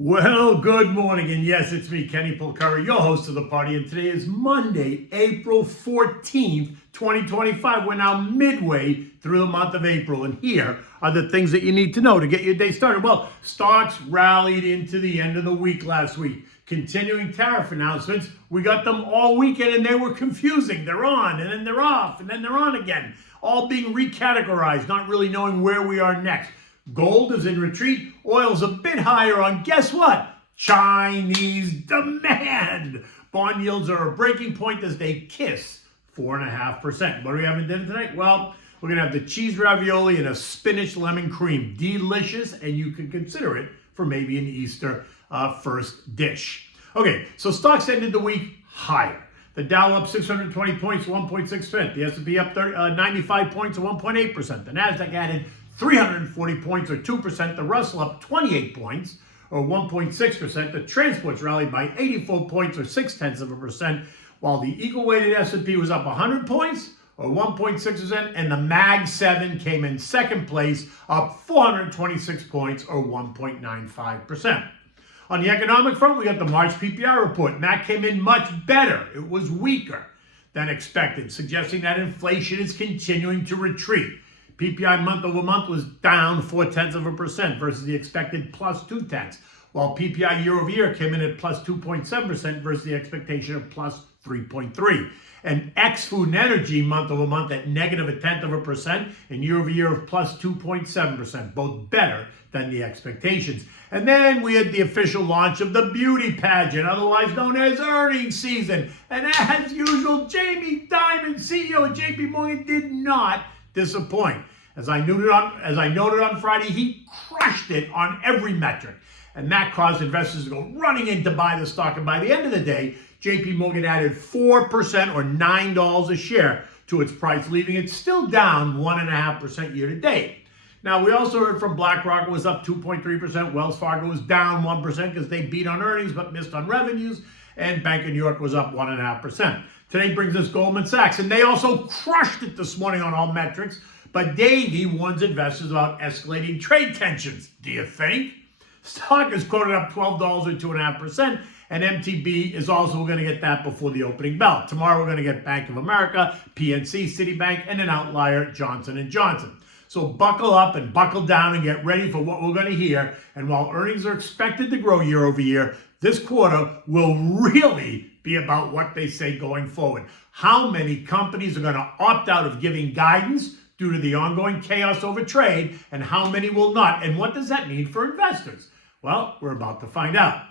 Well, good morning, and yes, it's me, Kenny Polcari, your host of the party, and today is Monday, April 14th, 2025. We're now midway through the month of April, and here are the things that you need to know to get your day started. Well, stocks rallied into the end of the week last week. Continuing tariff announcements, we got them all weekend, and they were confusing. They're on, and then they're off, and then they're on again, all being recategorized, not really knowing where we are next. Gold is in retreat. Oil's a bit higher on, guess what? Chinese demand. Bond yields are a breaking point as they kiss 4.5%. What are we having dinner tonight? Well, we're going to have the cheese ravioli and a spinach lemon cream. Delicious, and you can consider it for maybe an Easter first dish. Okay, so stocks ended the week higher. The Dow up 620 points, 1.6%. The S&P up 95 points, 1.8%. The NASDAQ added 340 points, or 2%. The Russell up 28 points, or 1.6%. The transports rallied by 84 points, or 0.6%, while the equal-weighted S&P was up 100 points, or 1.6%, and the Mag 7 came in second place, up 426 points, or 1.95%. On the economic front, we got the March PPI report, and that came in much better. It was weaker than expected, suggesting that inflation is continuing to retreat. PPI month over month was down 0.4% versus the expected plus 0.2, while PPI year over year came in at plus 2.7% versus the expectation of plus 3.3%. And ex-food and energy month over month at negative 0.1% and year over year of plus 2.7%, both better than the expectations. And then we had the official launch of the beauty pageant, otherwise known as earnings season. And as usual, Jamie Dimon, CEO of JPM, did not disappoint. As I noted on Friday, he crushed it on every metric. And that caused investors to go running in to buy the stock. And by the end of the day, JP Morgan added 4% or $9 a share to its price, leaving it still down 1.5% year to date. Now, we also heard from BlackRock was up 2.3%. Wells Fargo was down 1% because they beat on earnings but missed on revenues. And Bank of New York was up 1.5%. Today brings us Goldman Sachs, and they also crushed it this morning on all metrics. But Davey warns investors about escalating trade tensions. Do you think? Stock is quoted up $12 or 2.5%, and MTB is also going to get that before the opening bell. Tomorrow we're going to get Bank of America, PNC, Citibank, and an outlier, Johnson & Johnson. So buckle up and buckle down and get ready for what we're going to hear. And while earnings are expected to grow year over year, this quarter will really be about what they say going forward. How many companies are going to opt out of giving guidance due to the ongoing chaos over trade, and how many will not? And what does that mean for investors? Well, we're about to find out.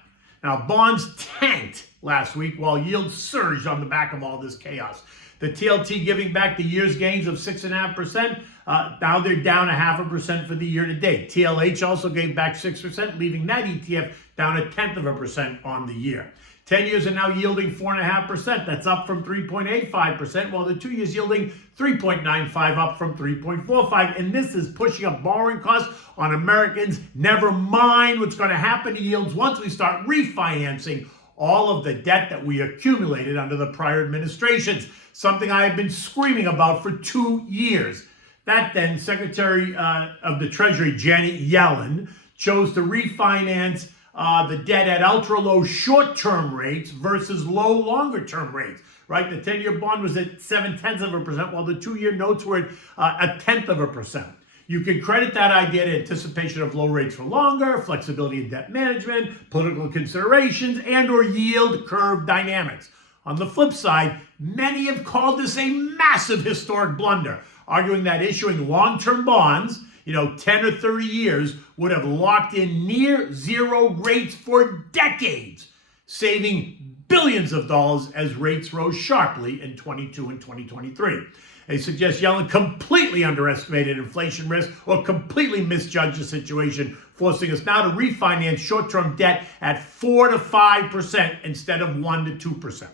Now, bonds tanked last week while yields surged on the back of all this chaos. The TLT giving back the year's gains of 6.5%. Now they're down 0.5% for the year to date. TLH also gave back 6%, leaving that ETF down 0.1% on the year. 10 years are now yielding 4.5%. That's up from 3.85%, while the 2 years yielding 3.95, up from 3.45. And this is pushing up borrowing costs on Americans. Never mind what's going to happen to yields once we start refinancing all of the debt that we accumulated under the prior administrations, something I have been screaming about for 2 years. That then, Secretary of the Treasury, Janet Yellen, chose to refinance the debt at ultra-low short-term rates versus low longer-term rates, right? The 10-year bond was at 0.7%, while the 2-year notes were at 0.1%. You can credit that idea to anticipation of low rates for longer, flexibility in debt management, political considerations, and or yield curve dynamics. On the flip side, many have called this a massive historic blunder, arguing that issuing long-term bonds, 10 or 30 years, would have locked in near zero rates for decades, saving billions of dollars as rates rose sharply in 22 and 2023. They suggest Yellen completely underestimated inflation risk or completely misjudged the situation, forcing us now to refinance short-term debt at 4 to 5% instead of 1 to 2%.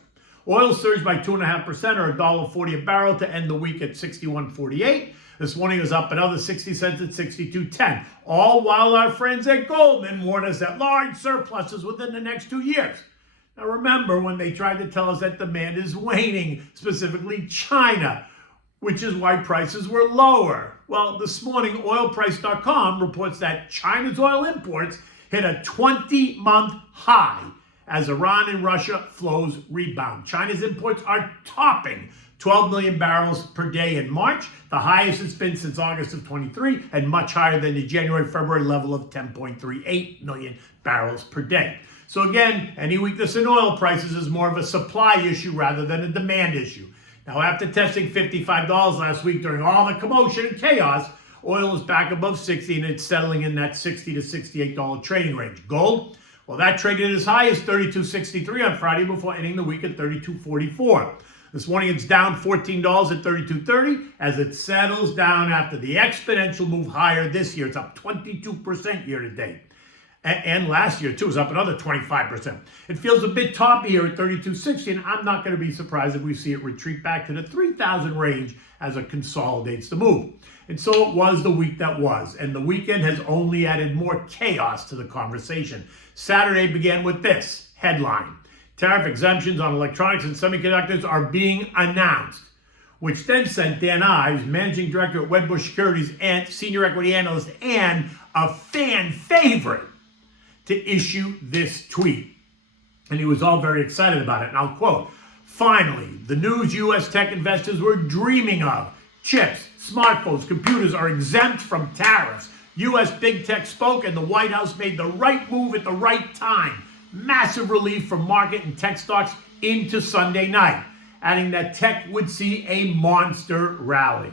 Oil surged by 2.5% or $1.40 a barrel to end the week at $61.48. This morning was up another 60 cents at 62.10. All while our friends at Goldman warned us that large surpluses within the next 2 years. Now remember when they tried to tell us that demand is waning, specifically China, which is why prices were lower. Well, this morning, oilprice.com reports that China's oil imports hit a 20-month high as Iran and Russia flows rebound. China's imports are topping 12 million barrels per day in March, the highest it's been since August of 23, and much higher than the January-February level of 10.38 million barrels per day. So again, any weakness in oil prices is more of a supply issue rather than a demand issue. Now, after testing $55 last week during all the commotion and chaos, oil is back above 60 and it's settling in that $60 to $68 trading range. Gold, well, that traded as high as $32.63 on Friday before ending the week at $32.44. This morning it's down $14 at $32.30 as it settles down after the exponential move higher this year. It's up 22% year to date. And last year, too, was up another 25%. It feels a bit toppy here at $32.60, and I'm not going to be surprised if we see it retreat back to the 3,000 range as it consolidates the move. And so it was the week that was, and the weekend has only added more chaos to the conversation. Saturday began with this headline: tariff exemptions on electronics and semiconductors are being announced, which then sent Dan Ives, managing director at Wedbush Securities and senior equity analyst and a fan favorite, to issue this tweet. And he was all very excited about it. And I'll quote, "Finally, the news U.S. tech investors were dreaming of. Chips, smartphones, computers are exempt from tariffs. U.S. big tech spoke and the White House made the right move at the right time. Massive relief for market and tech stocks into Sunday night," adding that tech would see a monster rally.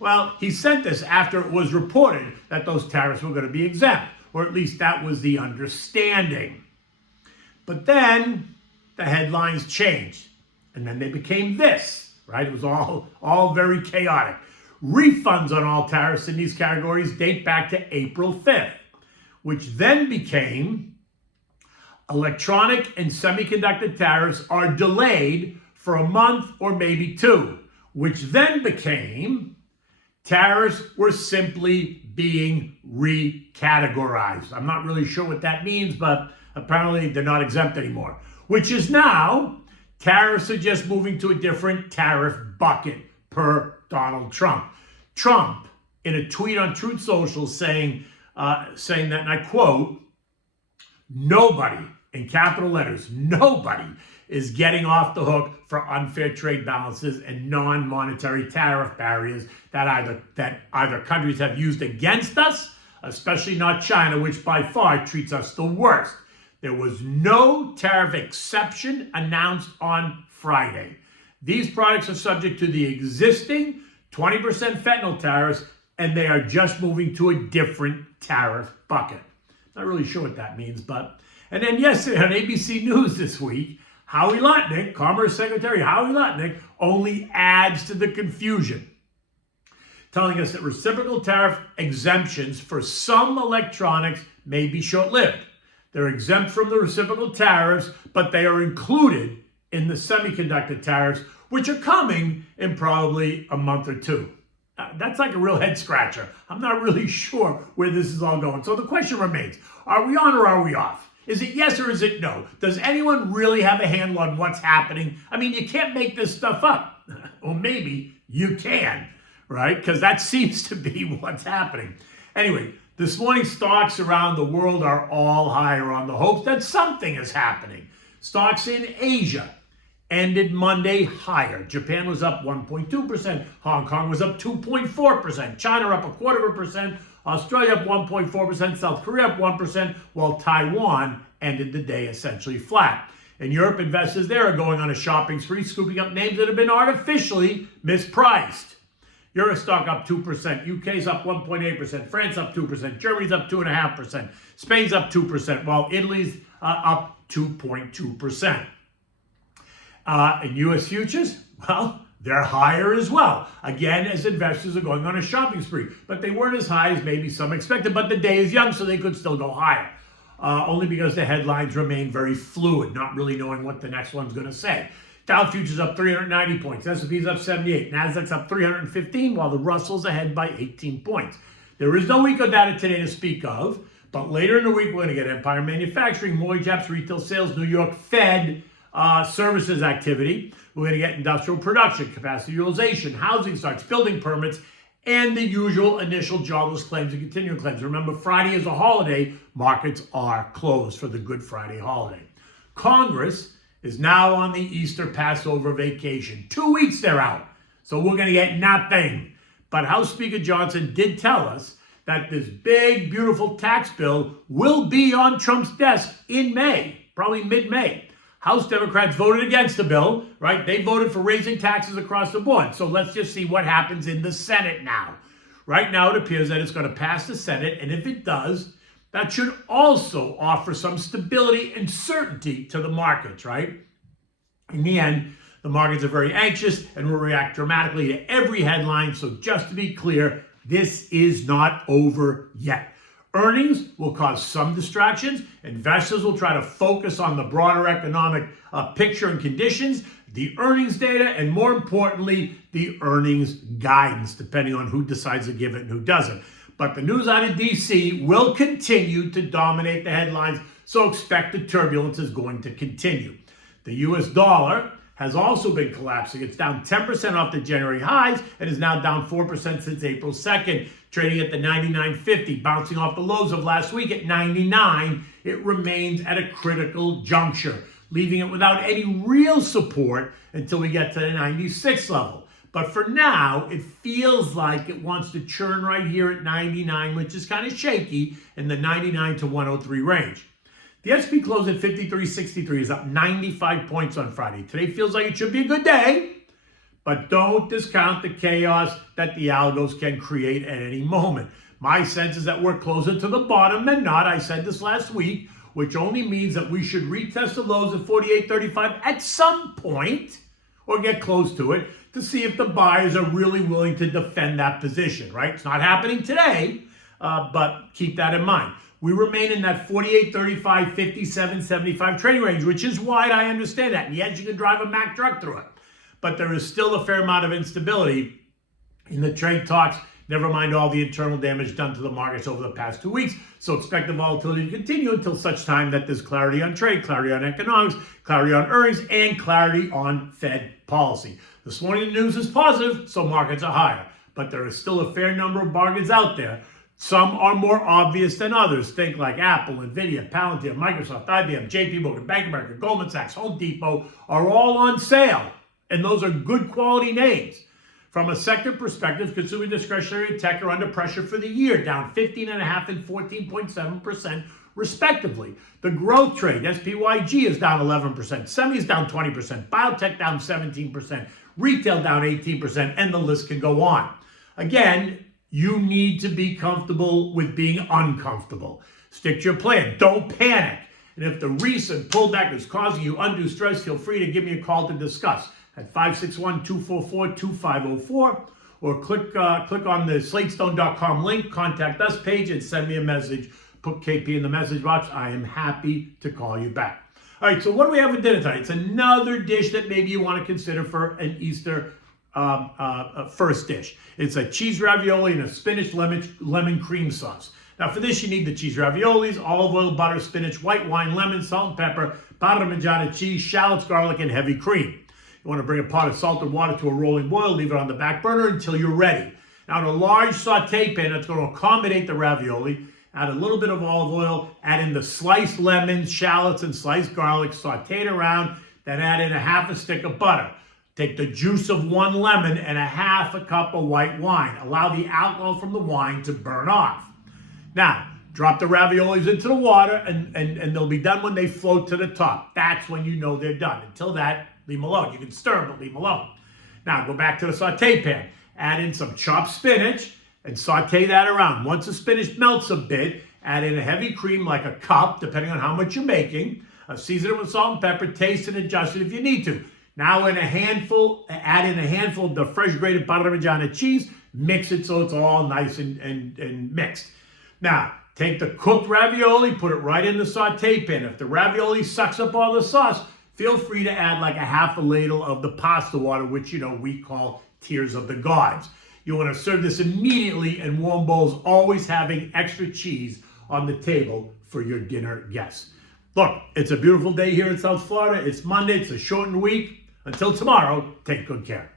Well, he sent this after it was reported that those tariffs were going to be exempt, or at least that was the understanding. But then the headlines changed, and then they became this, right? It was all very chaotic. Refunds on all tariffs in these categories date back to April 5th, which then became electronic and semiconductor tariffs are delayed for a month or maybe two, which then became tariffs were simply being recategorized. I'm not really sure what that means, but apparently they're not exempt anymore, which is now tariffs are just moving to a different tariff bucket per Donald Trump. Trump, in a tweet on Truth Social, saying that, and I quote, "Nobody," in capital letters, nobody is getting off the hook for unfair trade balances and non-monetary tariff barriers that either countries have used against us, especially not China, which by far treats us the worst. There was no tariff exception announced on Friday. These products are subject to the existing 20% fentanyl tariffs, and they are just moving to a different tariff bucket." Not really sure what that means, but... And then yesterday on ABC News this week, Howie Lutnick, Commerce Secretary Howie Lutnick, only adds to the confusion, telling us that reciprocal tariff exemptions for some electronics may be short-lived. They're exempt from the reciprocal tariffs, but they are included in the semiconductor tariffs, which are coming in probably a month or two. That's like a real head scratcher. I'm not really sure where this is all going. So the question remains, are we on or are we off? Is it yes or is it no? Does anyone really have a handle on what's happening? I mean, you can't make this stuff up. Or maybe you can, right? Because that seems to be what's happening. Anyway, this morning stocks around the world are all higher on the hopes that something is happening. Stocks in Asia ended Monday higher. Japan was up 1.2%. Hong Kong was up 2.4%. China up 0.25%. Australia up 1.4%. South Korea up 1%, while Taiwan ended the day essentially flat. In Europe, investors there are going on a shopping spree, scooping up names that have been artificially mispriced. Eurostock up 2%. UK's up 1.8%. France up 2%. Germany's up 2.5%. Spain's up 2%, while Italy's up 2.2%. In U.S. futures, well, they're higher as well. Again, as investors are going on a shopping spree. But they weren't as high as maybe some expected. But the day is young, so they could still go higher. Only because the headlines remain very fluid, not really knowing what the next one's going to say. Dow futures up 390 points. S&P's up 78. NASDAQ's up 315, while the Russell's ahead by 18 points. There is no eco data today to speak of. But later in the week, we're going to get Empire Manufacturing, Mortgage Apps, retail sales, New York Fed, services activity. We're going to get industrial production, capacity utilization, housing starts, building permits, and the usual initial jobless claims and continuing claims. Remember, Friday is a holiday, markets are closed for the Good Friday holiday. Congress is now on the Easter Passover vacation. 2 weeks they're out, so we're going to get nothing. But House Speaker Johnson did tell us that this big, beautiful tax bill will be on Trump's desk in May, probably mid-May. House Democrats voted against the bill, right? They voted for raising taxes across the board. So let's just see what happens in the Senate now. Right now, it appears that it's going to pass the Senate, and if it does, that should also offer some stability and certainty to the markets, right? In the end, the markets are very anxious and will react dramatically to every headline. So just to be clear, this is not over yet. Earnings will cause some distractions. Investors will try to focus on the broader economic picture and conditions, the earnings data, and more importantly, the earnings guidance, depending on who decides to give it and who doesn't. But the news out of DC will continue to dominate the headlines, so expect the turbulence is going to continue. The US dollar has also been collapsing. It's down 10% off the January highs and is now down 4% since April 2nd, trading at the 99.50, bouncing off the lows of last week at 99. It remains at a critical juncture, leaving it without any real support until we get to the 96 level. But for now, it feels like it wants to churn right here at 99, which is kind of shaky, in the 99 to 103 range. The SP closed at 53.63, is up 95 points on Friday. Today feels like it should be a good day, but don't discount the chaos that the algos can create at any moment. My sense is that we're closer to the bottom than not. I said this last week, which only means that we should retest the lows at 48.35 at some point, or get close to it, to see if the buyers are really willing to defend that position, right? It's not happening today, but keep that in mind. We remain in that 48.35, 57.75 trading range, which is wide, I understand that. And yes, you can drive a Mack truck through it. But there is still a fair amount of instability in the trade talks, never mind all the internal damage done to the markets over the past 2 weeks. So expect the volatility to continue until such time that there's clarity on trade, clarity on economics, clarity on earnings, and clarity on Fed policy. This morning the news is positive, so markets are higher. But there is still a fair number of bargains out there. Some are more obvious than others. Think like Apple, Nvidia, Palantir, Microsoft, IBM, JPM, Bank of America, Goldman Sachs, Home Depot are all on sale. And those are good quality names. From a sector perspective, consumer discretionary and tech are under pressure for the year, down 15.5% and 14.7% respectively. The growth trade, SPYG, is down 11%. Semi is down 20%. Biotech down 17%. Retail down 18%. And the list can go on. Again, you need to be comfortable with being uncomfortable. Stick to your plan. Don't panic. And if the recent pullback is causing you undue stress, feel free to give me a call to discuss at 561-244-2504 or click on the slatestone.com link, contact us page, and send me a message. Put KP in the message box. I am happy to call you back. All right, so what do we have for dinner tonight? It's another dish that maybe you want to consider for an Easter first dish. It's a cheese ravioli and a spinach lemon cream sauce. Now for this you need the cheese raviolis, olive oil, butter, spinach, white wine, lemon, salt and pepper, Parmigiano cheese, shallots, garlic, and heavy cream. You want to bring a pot of salted water to a rolling boil, leave it on the back burner until you're ready. Now in a large saute pan that's going to accommodate the ravioli, add a little bit of olive oil, add in the sliced lemons, shallots, and sliced garlic, saute it around, then add in a half a stick of butter. Take the juice of 1 lemon and a half a cup of white wine. Allow the alcohol from the wine to burn off. Now, drop the raviolis into the water and they'll be done when they float to the top. That's when you know they're done. Until that, leave them alone. You can stir them, but leave them alone. Now, go back to the saute pan. Add in some chopped spinach and saute that around. Once the spinach melts a bit, add in a heavy cream like a cup, depending on how much you're making. Season it with salt and pepper. Taste and adjust it if you need to. Now add in a handful of the fresh grated Parmigiano cheese. Mix it so it's all nice and mixed. Now, take the cooked ravioli, put it right in the saute pan. If the ravioli sucks up all the sauce, feel free to add like a half a ladle of the pasta water, which we call tears of the gods. You want to serve this immediately in warm bowls, always having extra cheese on the table for your dinner guests. Look, it's a beautiful day here in South Florida. It's Monday. It's a shortened week. Until tomorrow, take good care.